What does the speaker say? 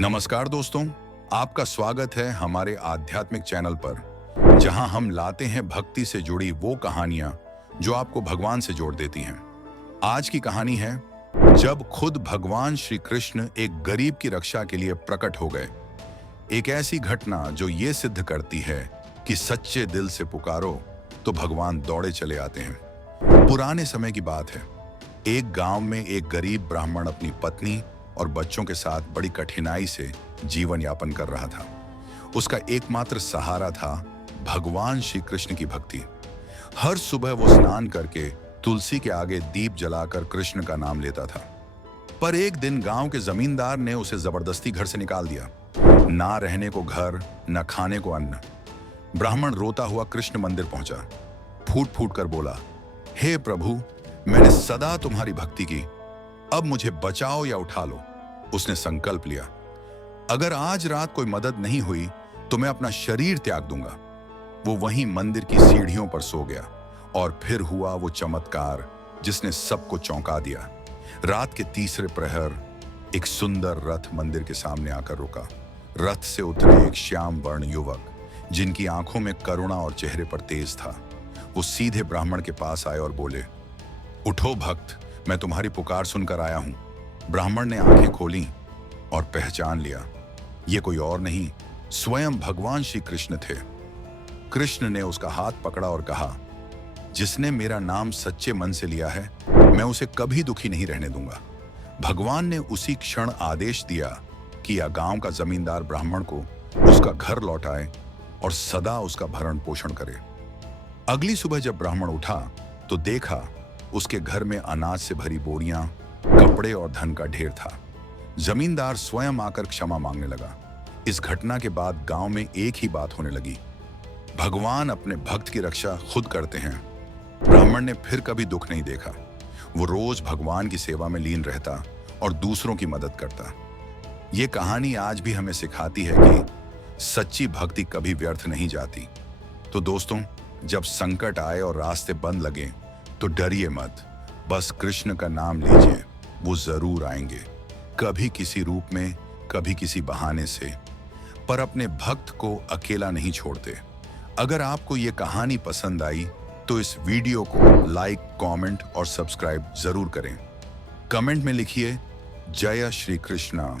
नमस्कार दोस्तों, आपका स्वागत है हमारे आध्यात्मिक चैनल पर, जहां हम लाते हैं भक्ति से जुड़ी वो कहानियां जो आपको भगवान से जोड़ देती हैं। आज की कहानी है जब खुद भगवान श्री कृष्ण एक गरीब की रक्षा के लिए प्रकट हो गए। एक ऐसी घटना जो ये सिद्ध करती है कि सच्चे दिल से पुकारो तो भगवान दौड़े चले आते हैं। पुराने समय की बात है। एक गांव में एक गरीब ब्राह्मण अपनी पत्नी और बच्चों के साथ बड़ी कठिनाई से जीवन यापन कर रहा था। उसका एकमात्र सहारा था भगवान श्री कृष्ण की भक्ति। हर सुबह वो स्नान करके तुलसी के आगे दीप जलाकर कृष्ण का नाम लेता था। पर एक दिन गांव के जमींदार ने उसे जबरदस्ती घर से निकाल दिया। ना रहने को घर, न खाने को अन्न। ब्राह्मण रोता हुआ कृष्ण मंदिर पहुंचा। फूट फूट कर बोला, हे प्रभु, मैंने सदा तुम्हारी भक्ति की, अब मुझे बचाओ या उठा लो। उसने संकल्प लिया, अगर आज रात कोई मदद नहीं हुई तो मैं अपना शरीर त्याग दूंगा। वो वहीं मंदिर की सीढ़ियों पर सो गया और फिर हुआ वो चमत्कार जिसने सबको चौंका दिया। रात के तीसरे प्रहर एक सुंदर रथ मंदिर के सामने आकर रुका। रथ से उतरे एक श्याम वर्ण युवक, जिनकी आंखों में करुणा और चेहरे पर तेज था। वो सीधे ब्राह्मण के पास आए और बोले, उठो भक्त, मैं तुम्हारी पुकार सुनकर आया हूं। ब्राह्मण ने आंखें खोली और पहचान लिया, ये कोई और नहीं, स्वयं भगवान श्री कृष्ण थे। कृष्ण ने उसका हाथ पकड़ा और कहा, जिसने मेरा नाम सच्चे मन से लिया है, मैं उसे कभी दुखी नहीं रहने दूंगा। भगवान ने उसी क्षण आदेश दिया कि यह गांव का जमींदार ब्राह्मण को उसका घर लौटाए और सदा उसका भरण पोषण करे। अगली सुबह जब ब्राह्मण उठा तो देखा उसके घर में अनाज से भरी बोरियां, कपड़े और धन का ढेर था। जमींदार स्वयं आकर क्षमा मांगने लगा। इस घटना के बाद गांव में एक ही बात होने लगी, भगवान अपने भक्त की रक्षा खुद करते हैं। ब्राह्मण ने फिर कभी दुख नहीं देखा। वो रोज भगवान की सेवा में लीन रहता और दूसरों की मदद करता। ये कहानी आज भी हमें सिखाती है कि सच्ची भक्ति कभी व्यर्थ नहीं जाती। तो दोस्तों, जब संकट आए और रास्ते बंद लगे तो डरिए मत, बस कृष्ण का नाम लीजिए, वो जरूर आएंगे, कभी किसी रूप में, कभी किसी बहाने से, पर अपने भक्त को अकेला नहीं छोड़ते। अगर आपको ये कहानी पसंद आई तो इस वीडियो को लाइक, कमेंट और सब्सक्राइब जरूर करें। कमेंट में लिखिए, जय श्री कृष्णा।